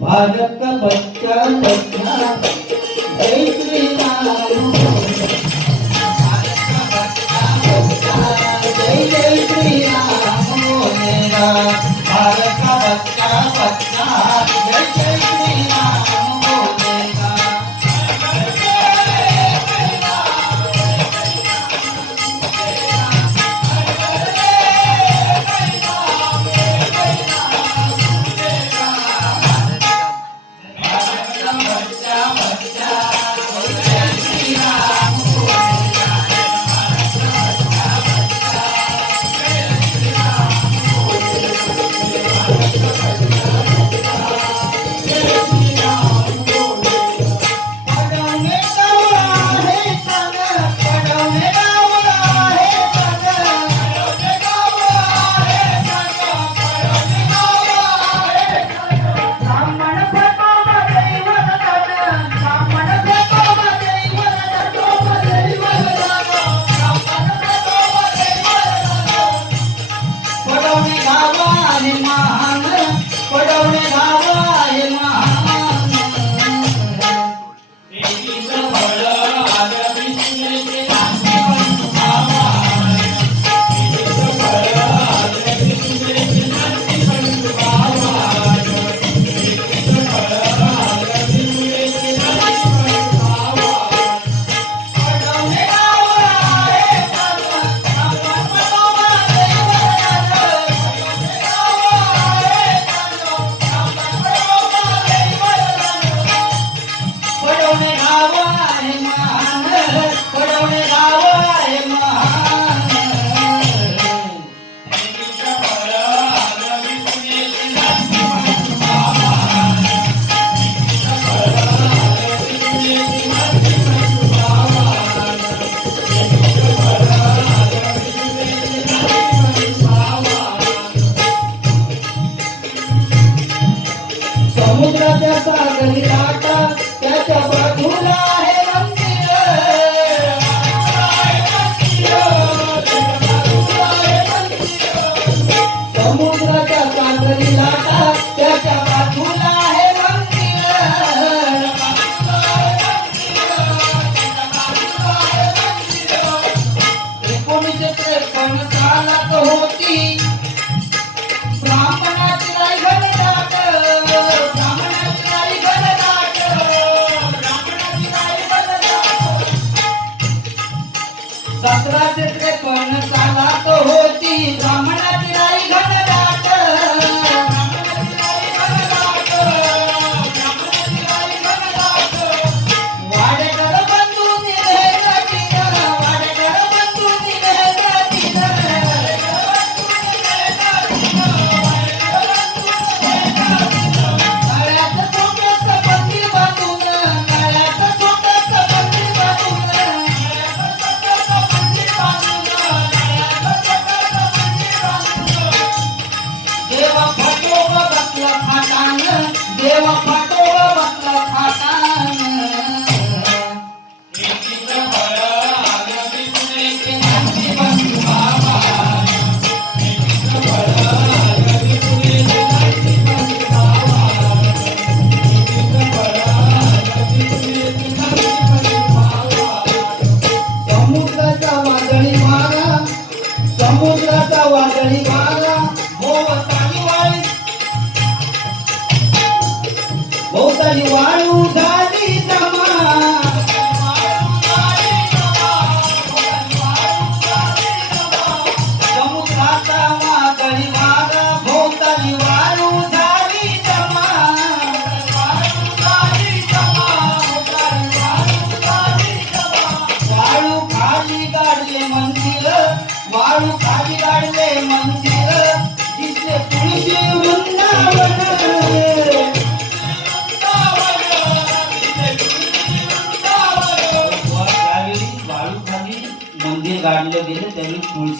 भारत का बच्चा बच्चा. जय श्री राम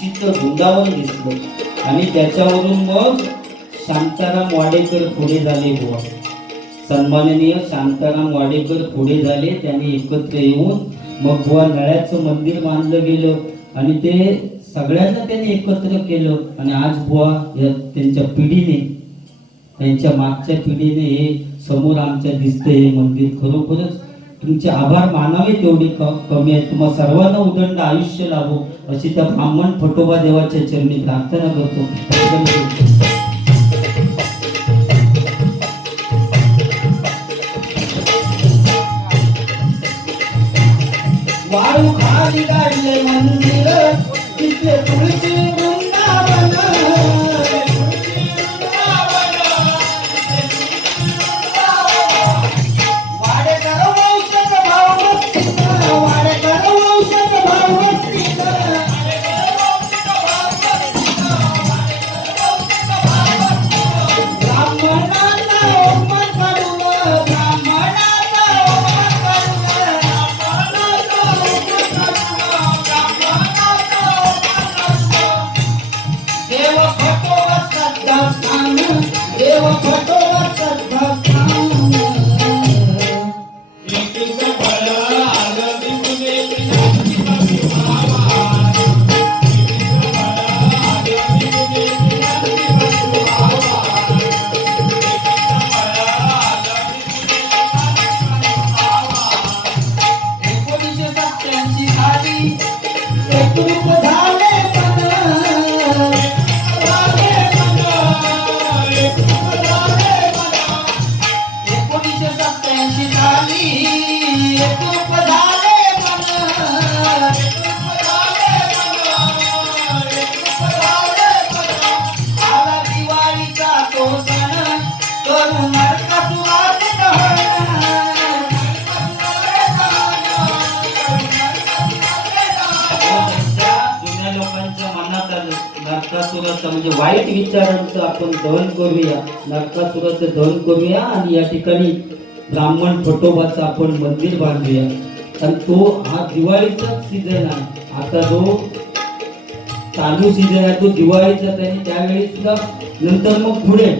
चित्र वृंदावन दिसलं. आणि त्याच्यावरून मग शांताराम वाडेकर पुढे झाले बुवा. सन्माननीय शांताराम वाडेकर पुढे झाले त्यांनी एकत्र येऊन मग बुवा नळ्याचं मंदिर बांधलं गेलं. आणि ते सगळ्यांना त्यांनी एकत्र केलं. आणि आज बुवा या त्यांच्या पिढीने त्यांच्या मागच्या पिढीने हे समोर आमच्या दिसतं हे मंदिर खरोखरच तुमचे आभार मानावे तेवढे कमी आहेत तुम्हाला सर्वांना उदंड आयुष्य लाभो अशी त्या ब्राह्मण फटोबा देवाच्या चरणी प्रार्थना करतो प्रार्थना करतो. वाळू खाली काढले मंदिर तिथे तुळशी वृंदावन नरकासुराचं म्हणजे वाईट विचारांचं आपण दहन करूया. नरकासुराचं दहन करूया आणि या ठिकाणी ब्राह्मण फटोबाचं आपण मंदिर बांधूया. आणि तो हा दिवाळीचाच सीझन आहे. आता जो चालू सीझन आहे तो दिवाळीचा त्याने त्यावेळी सुद्धा नंतर मग पुढे.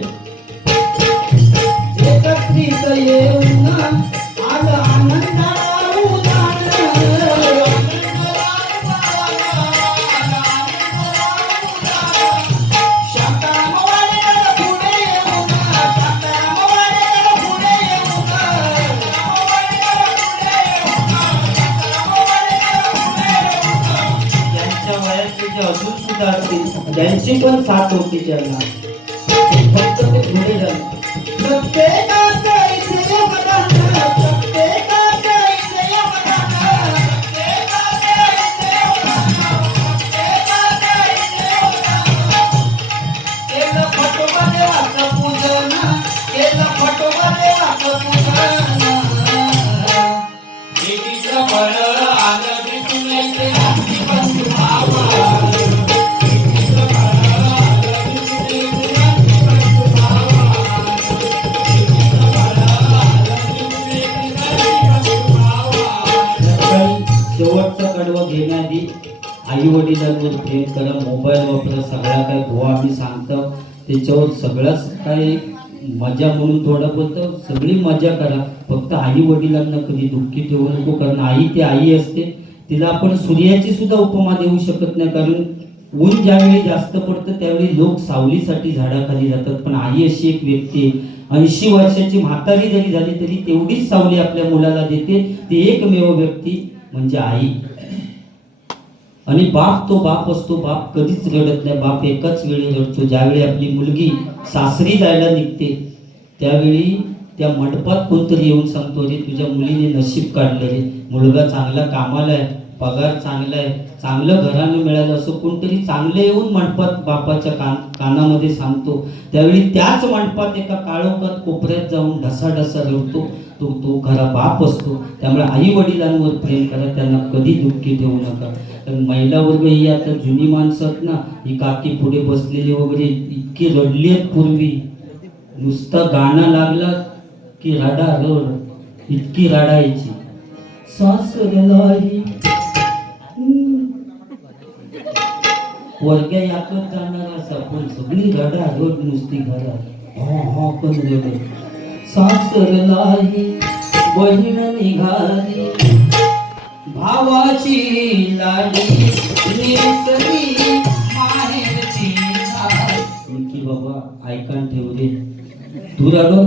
पण साथ होती त्यांना. फक्त ते पुढे झाले प्रत्येकाचं आई वडिलांवर प्रेम मोबाईल वापरा सगळा काय गोवा आम्ही सांगतो. त्याच्यावर सगळंच काही मजा म्हणून थोडं बोलतो सगळी मजा करा. फक्त आई वडिलांना कधी दुःखी ठेवू नको कारण आई ती आई असते. तिला आपण सूर्याची सुद्धा उपमा देऊ शकत नाही कारण ऊन ज्यावेळी जास्त पडतं त्यावेळी लोक सावलीसाठी झाडाखाली जातात. पण आई अशी एक व्यक्ती ऐंशी वर्षाची म्हातारी जरी झाली तरी तेवढीच सावली आपल्या मुलाला देते. ती एकमेव व्यक्ती म्हणजे आई. आणि बाप तो बाप असतो बाप कधीच रडत नाही बाप एकाच वेळी रडतो. ज्यावेळी आपली मुलगी सासरी जायला निघते त्यावेळी त्या मंडपात कोणतरी येऊन सांगतो रे तुझ्या मुलीने नशीब काढलं रे मुलगा चांगला कामाला आहे पगार चांगला आहे चांगलं घरानं मिळालं असं कोणतरी चांगलं येऊन मंडपात बापाच्या कान कानामध्ये सांगतो. त्यावेळी त्याच मंडपात एका काळोखात कोपऱ्यात जाऊन ढसा ढसा रडतो. तो तो खरा बाप असतो. त्यामुळे आई वडिलांवर प्रेम करा त्यांना कधी दुःखी ठेवू नका. कारण महिला वर्ग ही आता जुनी माणसं आहेत ना ही काकी पुढे बसलेली वगैरे इतकी रडली आहेत पूर्वी. नुसता गाणं लागला की रडा रड इतकी रडायची. सासरलाई वर्ग्या याकत जाणार असा पण सगळी रडा रड नुसती घरा हा हा पण रड. नाही बहीण निघाली. भावाची लाडी नेसली माहेरची बाबा ऐकान ठेवले. तू रडो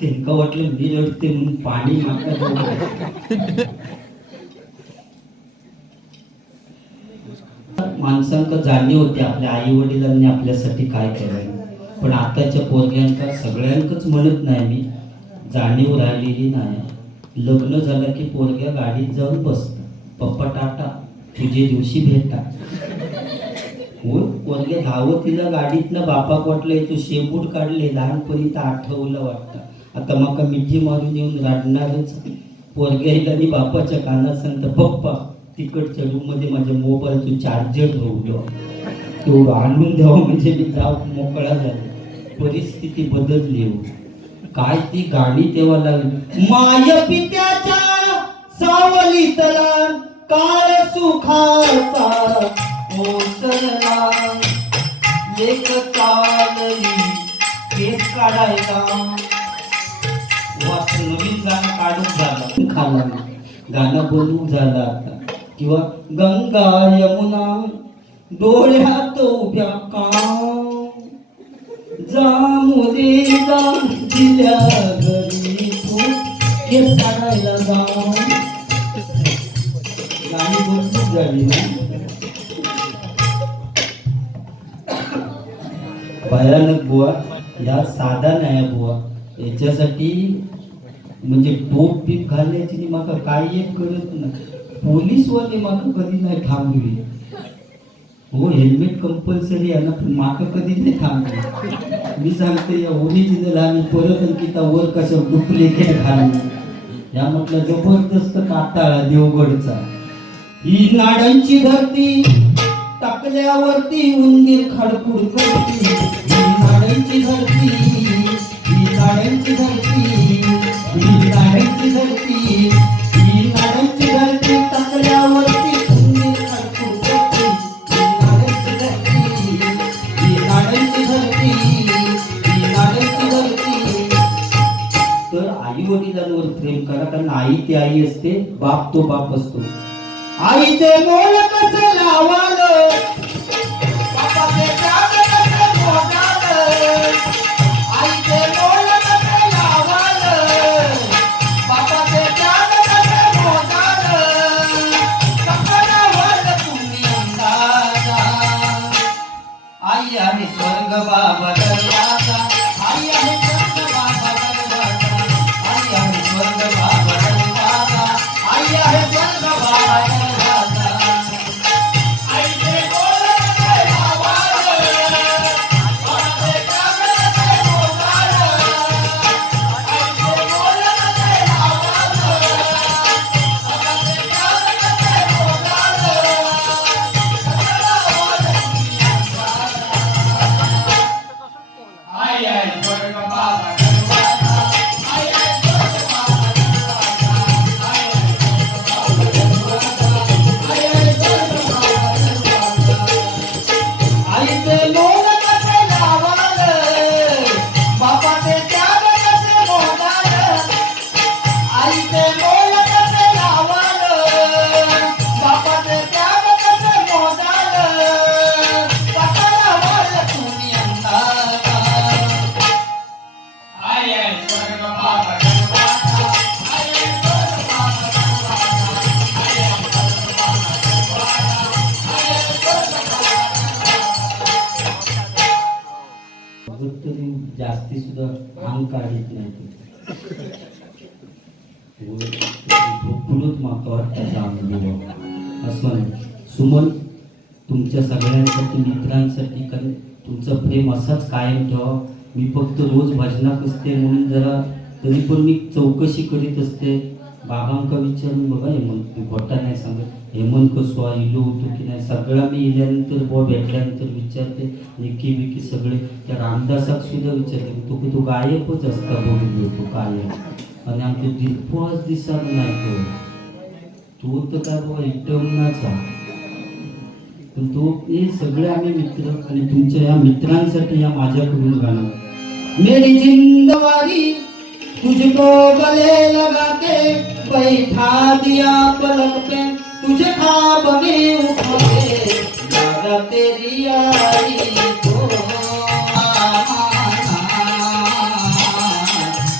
त्यांना त्यांका वाटलं मी रडते म्हणून पाणी माणसांक जाणीव होते आपल्या आई वडिलांनी आपल्यासाठी काय केलं पण आताच्या पोरग्यांका सगळ्यांकच म्हणत नाही मी. जाणीव राहिलेली नाही. लग्न झालं की पोरग्या गाडीत जाऊन बसतात. पप्पा टाटा तुझे दिवशी भेटा. हो धावत तिला गाडीतनं बापाक वाटलं तू शेबूट काढले लहानपणी तर आठवलं वाटतं. आता माका मिठी मारून येऊन रडणारच. पोरग्याला आणि बापाच्या कानात सांगता पप्पा तिकडच्या रूममध्ये माझ्या मोबाईलचं चार्जर ठेवलं. तो आणून द्यावा म्हणजे मी जाव मोकळा झाला. परिस्थिती बदलली हो. काय ती गाणी तेव्हा लागली. माय पित्याच्या सावलीतला काळ सुखाचा ओसरला. एक चालली केस काढायला. नवीन गाणं काढून झालं. खाला गाणं बनवून झालं आता. किंवा गंगा यमुना डोळ्यात उभ्या का? जामुरे जा दिल्या घरी तू? केस काढायला गाणी झाली ना? भयानक बुवा. या साधा नाही बुवा. याच्यासाठी म्हणजे टोप बीप घालण्याची नी माका काही एक करत नाही. पोलीसवाले माका कधी नाही थांबली हो हेल्मेट कंपल्सरी आहे ना पण माका कधी नाही थांबली मी सांगते या ओरिजिनल आणि परत अंकिता वर कशा डुप्लिकेट घालून या म्हटलं जबरदस्त काटाळा देवगडचा. ही नाडांची धरती टाकल्यावरती उंदीर खडखुड करती ही नाडांची धरती ही नाडांची धरती तो बाप असतो आईचे बोल कसे लावाल? बापाचे आईचे लावाल? बापाचे मोजाल? तुम्ही अंदाजा. आई आहे स्वर्ग बाबा झोपूनच माका वाटतं अनुभव असं सुमन तुमच्या सगळ्यांसाठी मित्रांसाठी कारण तुमचं प्रेम असंच कायम ठेवा. मी फक्त रोज भजनात असते म्हणून जरा तरी पण मी चौकशी करीत असते. बाबांका विचारून बघा हेमंत तू खोटा नाही सांगत. हेमंत कसो आहे, इलो होतो की नाही सगळा मी इल्यानंतर बुवा भेटल्यानंतर विचारते. निकी बिकी सगळे. त्या रामदासाक सुद्धा विचारते तो की तो गायबच असता? बोलून तो काय आणि आमचो दिपवास दिसाक नायको तो तर काय बाबा एकटम पण तो हे सगळे आम्ही मित्र आणि तुमच्या या मित्रांसाठी या माझ्याकडून गाणं मेरी जिंदवारी तुझको गले लगा बैठा दिया पलक पे तुझे खाब में उठोगे दादा तेरी आई को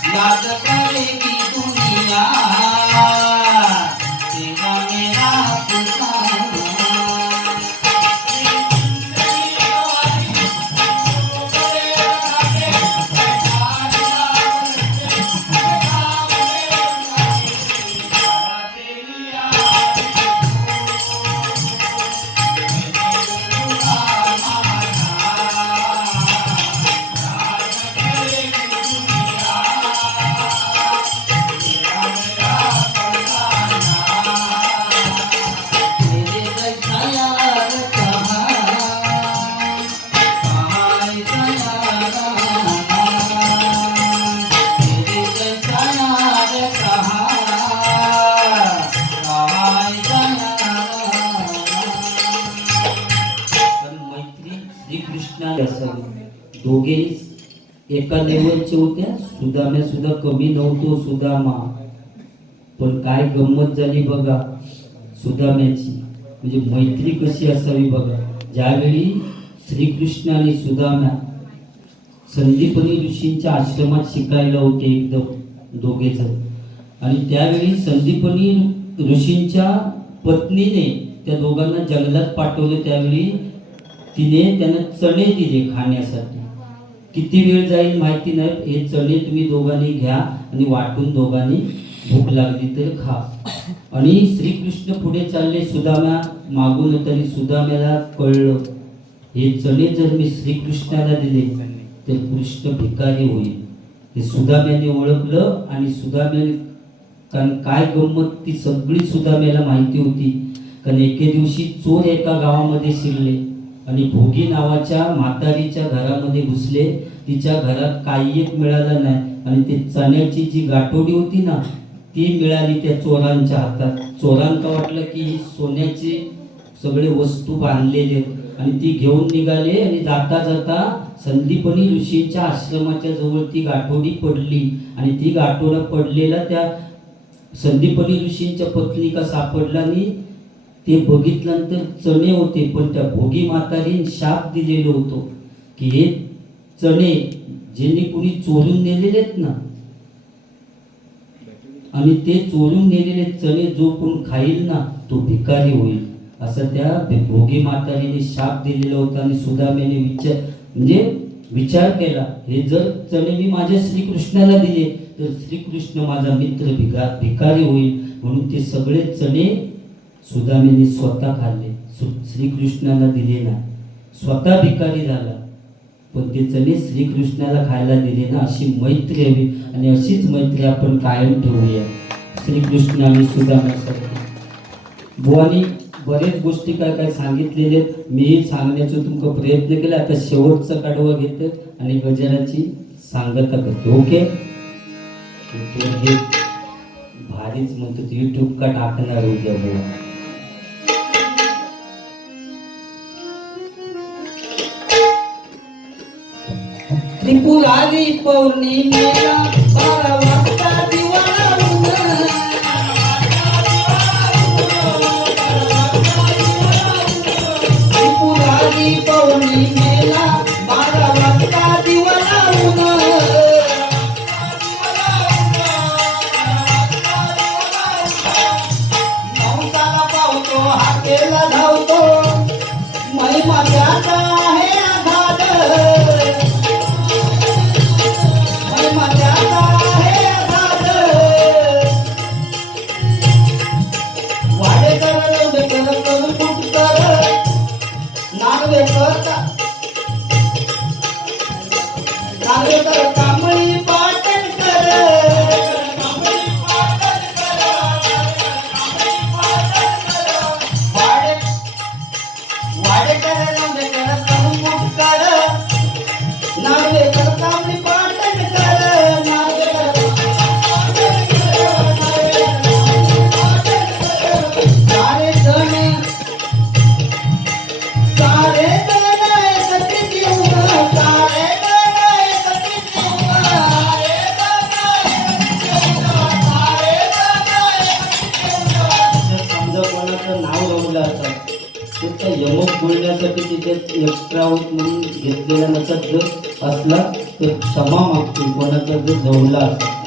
दादा ना एका लेवलचे होत्या सुदाम्या सुद्धा कमी नव्हतो सुदामा पण काय गंमत झाली बघा सुदाम्याची म्हणजे मैत्री कशी असावी बघा. ज्यावेळी श्रीकृष्ण आणि सुदाम्या संदीपनी ऋषींच्या आश्रमात शिकायला होते एकदम दोघे जण. आणि त्यावेळी संदीपनी ऋषींच्या पत्नीने त्या दोघांना जंगलात पाठवले त्यावेळी तिने त्यांना चणे दिले खाण्यासाठी. किती वेळ जाईल माहिती नाही. हे चणे तुम्ही दोघांनी घ्या आणि वाटून दोघांनी भूक लागली तर खा. आणि श्रीकृष्ण पुढे चालले सुदाम्या मागून तरी सुदाम्याला कळलं हे चणे जर मी श्रीकृष्णाला दिले तर कृष्ण भिकारी होईल. हे सुदाम्याने ओळखलं आणि सुदाम्याने कारण काय गंमत ती सगळी सुदाम्याला माहिती होती. कारण एके दिवशी चोर एका गावामध्ये शिरले. आणि भोगी नावाच्या म्हातारीच्या घरामध्ये घुसले. तिच्या घरात काही एक मिळालं नाही. आणि ते चण्याची जी गाठोडी होती ना ती मिळाली त्या चोरांच्या हातात. चोरांका वाटलं की ही सोन्याची सगळे वस्तू बांधलेले. आणि ती घेऊन निघाले आणि जाता जाता संदीपनी ऋषींच्या आश्रमाच्या जवळ ती गाठोडी पडली. आणि ती गाठोडा पडलेला त्या संदीपनी ऋषींच्या पत्नीका सापडला आणि ते बघितल्यानंतर चणे होते पण त्या भोगी म्हातारीने शाप दिलेलो होतो की हे चणे ज्यांनी कुणी चोरून नेलेले आहेत ना आणि ते चोरून नेलेले चणे जो कोण खाईल ना तो भिकारी होईल. असं त्या भोगी मातारीने शाप दिलेला होता आणि सुदामेने विचार म्हणजे विचार केला हे जर चणे मी माझ्या श्रीकृष्णाला दिले तर श्रीकृष्ण माझा मित्र भिका भिकारी होईल. म्हणून ते सगळे चणे सुदामीने स्वतः खाल्ले. सु- श्रीकृष्णाला दिले ना. स्वतः भिकारी झाला. पण ते चणे श्रीकृष्णाला खायला दिले ना अशी मैत्री हवी आणि अशीच मैत्री आपण कायम ठेवूया. श्रीकृष्ण आणि सुदामासाठी बुवानी बरेच गोष्टी काय काय सांगितलेले मीही मी सांगण्याचा तुमचा प्रयत्न केला. आता शेवटचा कडवा घेतो आणि गजराची सांगता करतो. ओके? भारीच म्हणतो यूट्यूब का टाकणार उद्या बुवा? ಟಿಪ್ಪು ಲಾಲಿ ಪೌರ್ಣಿಮೆಯ ಪರವ एक्स्ट्रा म्हणून घेतलेला नसत जर असला तर क्षमा मागतो कोणाचा जर जवळला असत